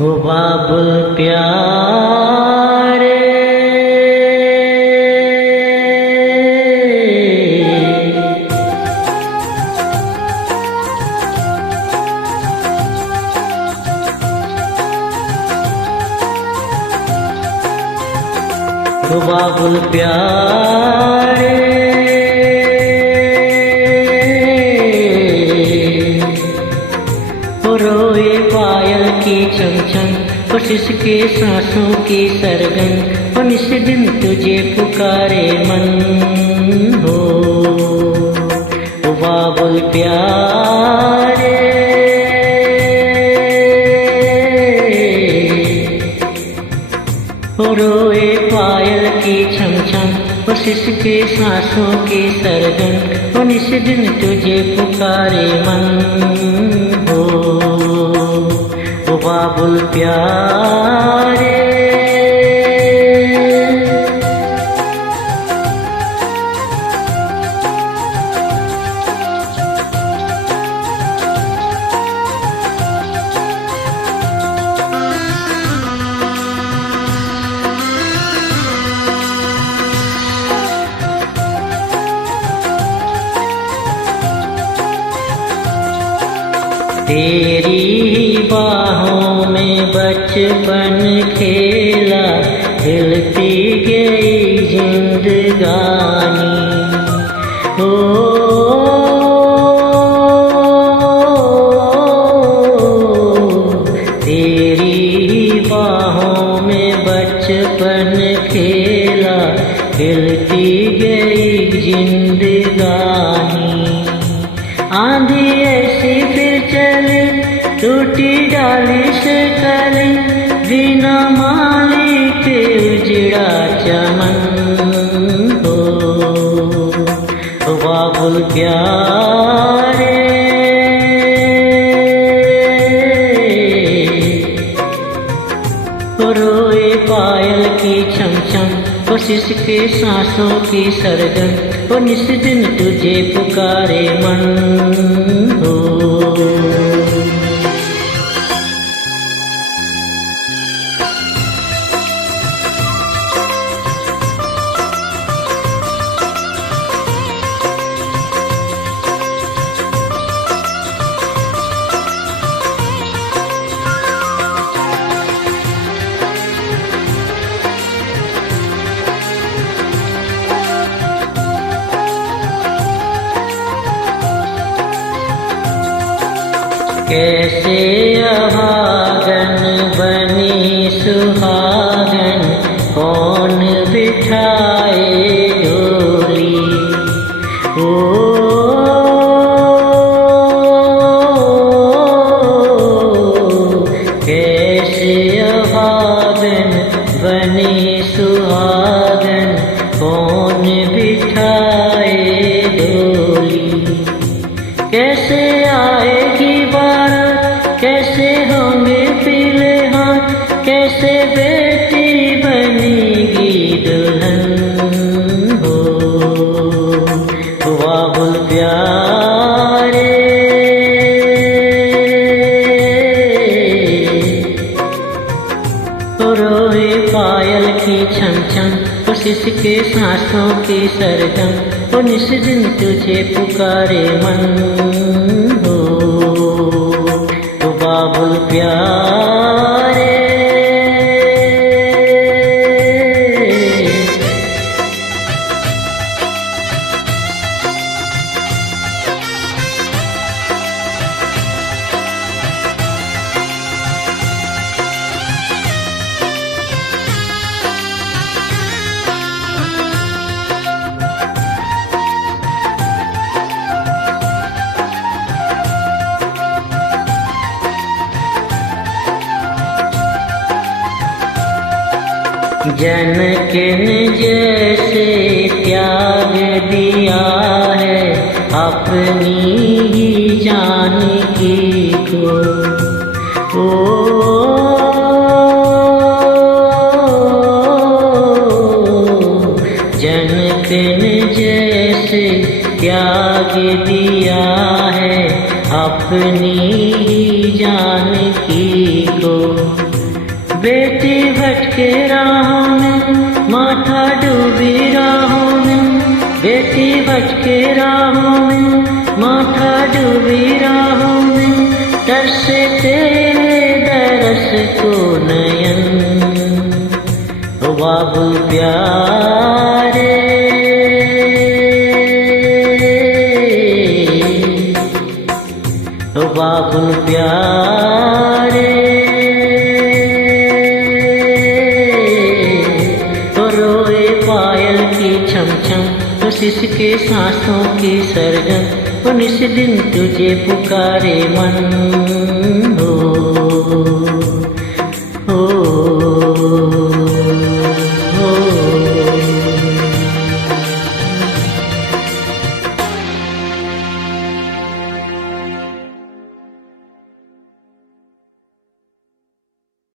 हो बाबुल प्यारे हो बाबुल प्यारे हो रोए पायल की चमचम कोशिश के सांसों की सरगम हो निस दिन तुझे पुकारे मन हो बाबुल प्यारे हो रोए पायल की छमछम कोशिश के सांसों की सरगम हो निस दिन तुझे पुकारे मन हो बाबुल प्यारे तेरी बाहों में बचपन खेला हिलती गई जिंदगानी हो तेरी बाहों में बचपन खेला हिलती गई जिंदगानी आंधी ऐसी फिर चली टूटी डाली से कली बिना मालिक उजड़ा चमन हो बाबुल प्यारे रोए पायल की छमछम कोशिश के सांसों की सरगम वो निस दिन तुझे पुकारे मन हो कैसे अभागन बनी सुहागन कौन बिठाए डोली ओ कैसे अभागन बनी सुहागन कौन बिठाए डोली कैसे आएगी कैसे होंगे पीले हाथ कैसे बेटी बनेगी दुल्हन हो बाबुल प्यारे रोए पायल की छमछम कोशिश के सांसों की सरगम वो निस दिन तुझे पुकारे मन हो बाबुल प्यारे जनकिन जैसे त्याग दिया है अपनी ही जानकी को ओ जनकिन जैसे त्याग दिया है अपनी ही जानकी को बेटी भटके राहों में, माथा डूबी राहों में। बेटी भटके राहों में, माथा डूबी राहों में। तरसे तेरे दरस को नयन, ओ बाबू प्यारे, ओ बाबू प्यारे। पायल की छम छम, तो सिसके सांसों की सरगम, निस दिन तुझे पुकारे मन।